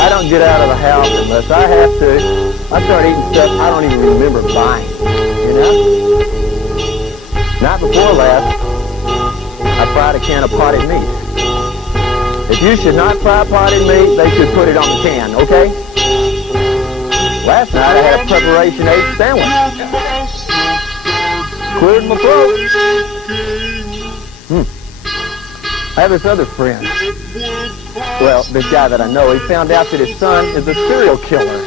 I don't get out of the house unless I have to. I start eating stuff I don't even remember buying, you know? Night before last, I fried a can of potted meat. If you should not fry potted meat, they should put it on the can, okay? Last night I had a preparation 8 sandwich. Cleared my throat. I have this other friend. Well, this guy that I know, he found out that his son is a serial killer.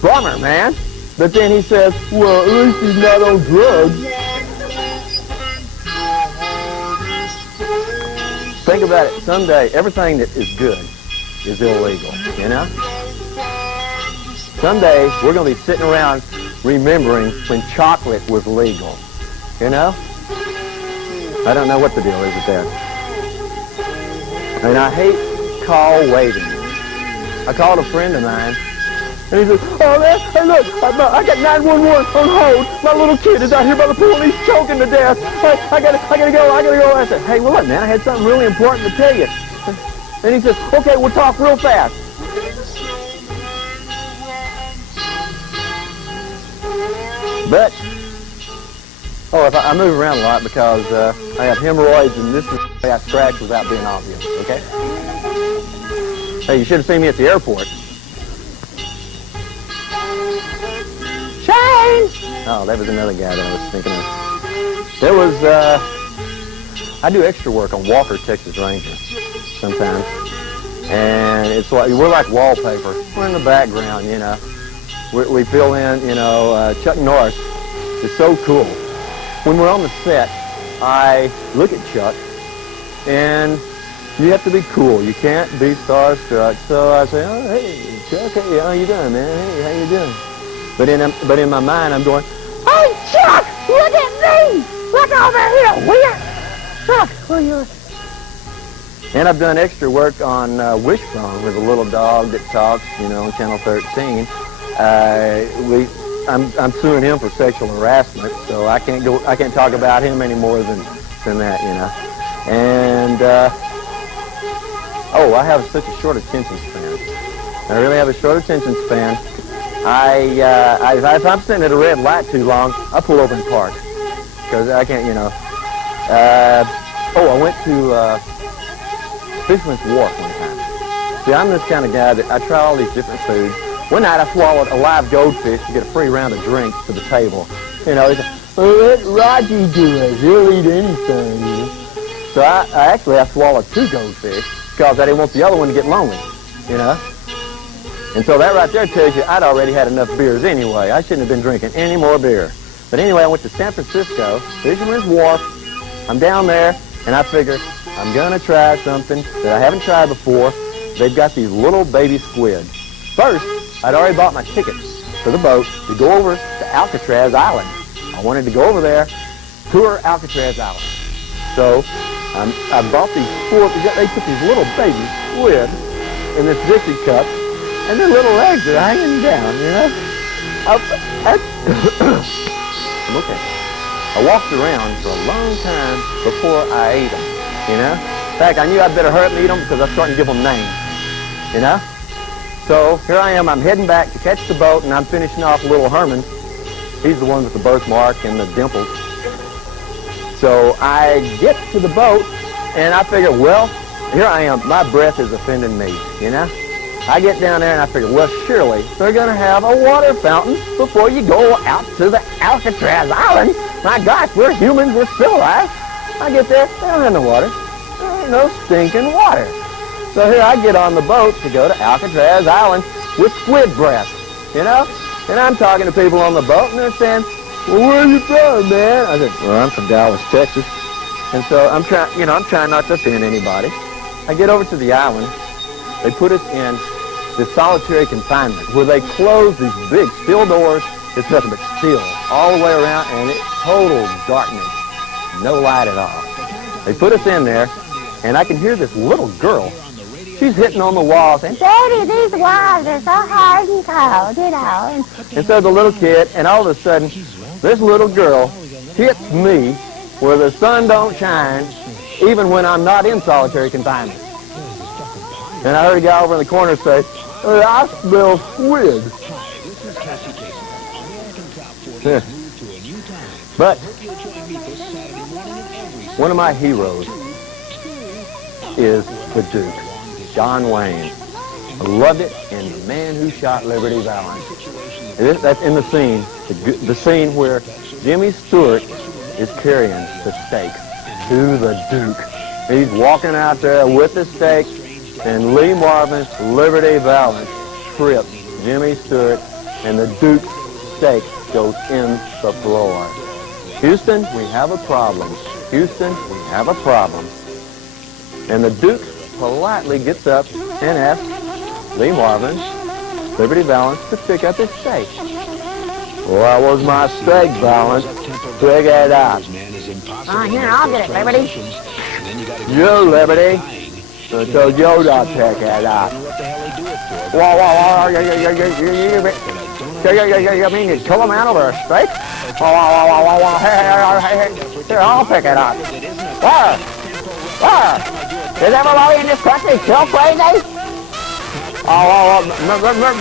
Bummer, man. But then he says, well, at least he's not on drugs. Think about it. Someday, everything that is good is illegal, you know? Someday, we're going to be sitting around remembering when chocolate was legal, you know? I don't know what the deal is with that. And I hate call waiting. I called a friend of mine, and he says, oh man, hey look, I got 911 on hold. My little kid is out here by the pool and he's choking to death. Hey, I gotta go. I said, hey, well look man, I had something really important to tell you. And he says, okay, we'll talk real fast. But, if I move around a lot because I have hemorrhoids and this is the way I scratch without being obvious, okay? Hey, you should have seen me at the airport. Shane! Oh, that was another guy that I was thinking of. There was, I do extra work on Walker, Texas Ranger sometimes. And it's like, we're like wallpaper. We're in the background, you know. We fill in, you know, Chuck Norris is so cool. When we're on the set, I look at Chuck, and you have to be cool. You can't be starstruck. So I say, oh, hey, Chuck, hey, how you doing, man? Hey, how you doing? But in my mind, I'm going, hey, Chuck, look at me! Look over here, will you? Chuck, will you? And I've done extra work on Wishbone with a little dog that talks, you know, on Channel 13. I'm suing him for sexual harassment, so I can't talk about him any more than that, you know. And I have such a short attention span. I really have a short attention span. If I'm sitting at a red light too long, I pull over and park because I can't, you know. I went to Fisherman's Wharf one time. See, I'm this kind of guy that I try all these different foods. One night I swallowed a live goldfish to get a free round of drinks to the table. You know, he said, well, let Roger do it. He'll eat anything. You know? So I swallowed 2 goldfish because I didn't want the other one to get lonely, you know. And so that right there tells you I'd already had enough beers anyway. I shouldn't have been drinking any more beer. But anyway, I went to San Francisco, Fisherman's Wharf. I'm down there, and I figure I'm going to try something that I haven't tried before. They've got these little baby squid. First, I'd already bought my tickets for the boat to go over to Alcatraz Island. I wanted to go over there, tour Alcatraz Island. So I bought these 4, they put these little baby squid in this Dixie cup, and their little legs are hanging down, you know? I'm okay. I walked around for a long time before I ate them, you know? In fact, I knew I'd better hurry up and eat them because I was starting to give them names, you know? So here I am, I'm heading back to catch the boat, and I'm finishing off Little Herman. He's the one with the birthmark and the dimples. So I get to the boat, and I figure, well, here I am. My breath is offending me, you know? I get down there, and I figure, well, surely they're going to have a water fountain before you go out to the Alcatraz Island. My gosh, we're humans, we're civilized. I get there, they don't have no water. There ain't no stinking water. So here I get on the boat to go to Alcatraz Island with squid breath, you know? And I'm talking to people on the boat, and they're saying, well, where are you from, man? I said, well, I'm from Dallas, Texas. And so I'm trying not to offend anybody. I get over to the island. They put us in this solitary confinement where they close these big steel doors. It's nothing but steel all the way around, and it's total darkness. No light at all. They put us in there, and I can hear this little girl. She's hitting on the wall saying, Daddy, these walls are so hard and cold, you know. And so the little kid, and all of a sudden, this little girl hits me where the sun don't shine, even when I'm not in solitary confinement. And I heard a guy over in the corner say, "Hey, I smell squid." Yeah. But one of my heroes is the Duke, John Wayne. I loved it, and The Man Who Shot Liberty Valance. That's in the scene, the scene where Jimmy Stewart is carrying the steak to the Duke. He's walking out there with the steak, and Lee Marvin's Liberty Valance trips Jimmy Stewart, and the Duke's steak goes in the floor. Houston, we have a problem. Houston, we have a problem. And the Duke politely gets up and asks Lee Marvin, Liberty Valance, to pick up his steak. Well, that was my steak, Valance. Pick it up. Here, I'll get it, Liberty. You, Liberty. So you don't pick it up. Whoa, you mean you kill a man over a steak? Whoa, here, I'll pick it up. Where? Is everybody in this country still crazy?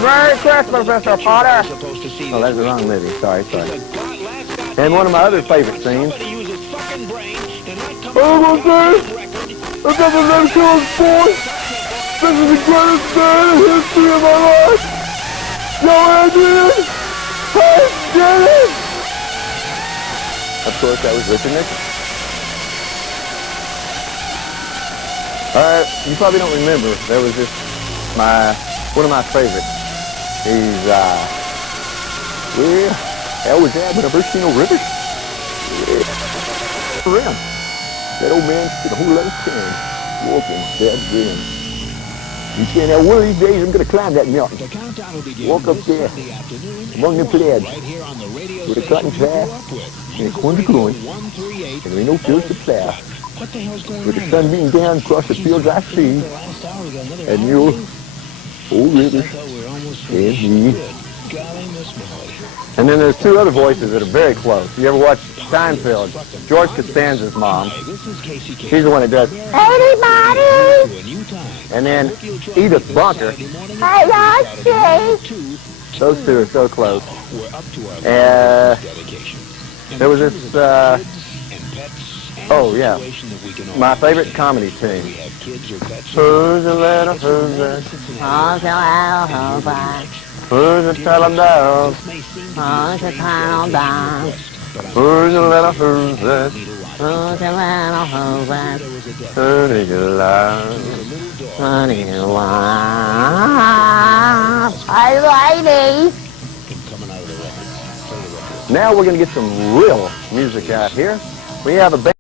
Merry Christmas, Mr. Potter. Oh, that's the wrong movie. Sorry. And one of my other favorite scenes. Oh, my God. I've never let kill his boy. This is the greatest day in the history of my life. No, I did. I did it. Of course, that was Richard Nixon. You probably don't remember. There was this, one of my favorites. He's, well, hell was that when I first seen no rivers? Yeah. Around. That old man spent a whole lot of time walking that rim. He's saying, now one of these days I'm going to climb that mountain. Walk up there among the plebs with a cotton path and a corn to groin. And there ain't no fields to plow. With the sun beating down across the fields I see, and your old rivers and me. And then there's two other voices that are very close. You ever watch Seinfeld? George Costanza's mom. She's the one that does, "Anybody?" And then Edith Bunker. "Hey, I see." Those two are so close. There was this, oh, yeah. My favorite comedy tune. Who's a little who's a? Who's a little who's Who's a telling dog? Who's a little dog? Who's a little who's a? Who's a little who's a? Who do you love? Who do you love? Hey, lady. Now we're going to get some real music out here. We have a band.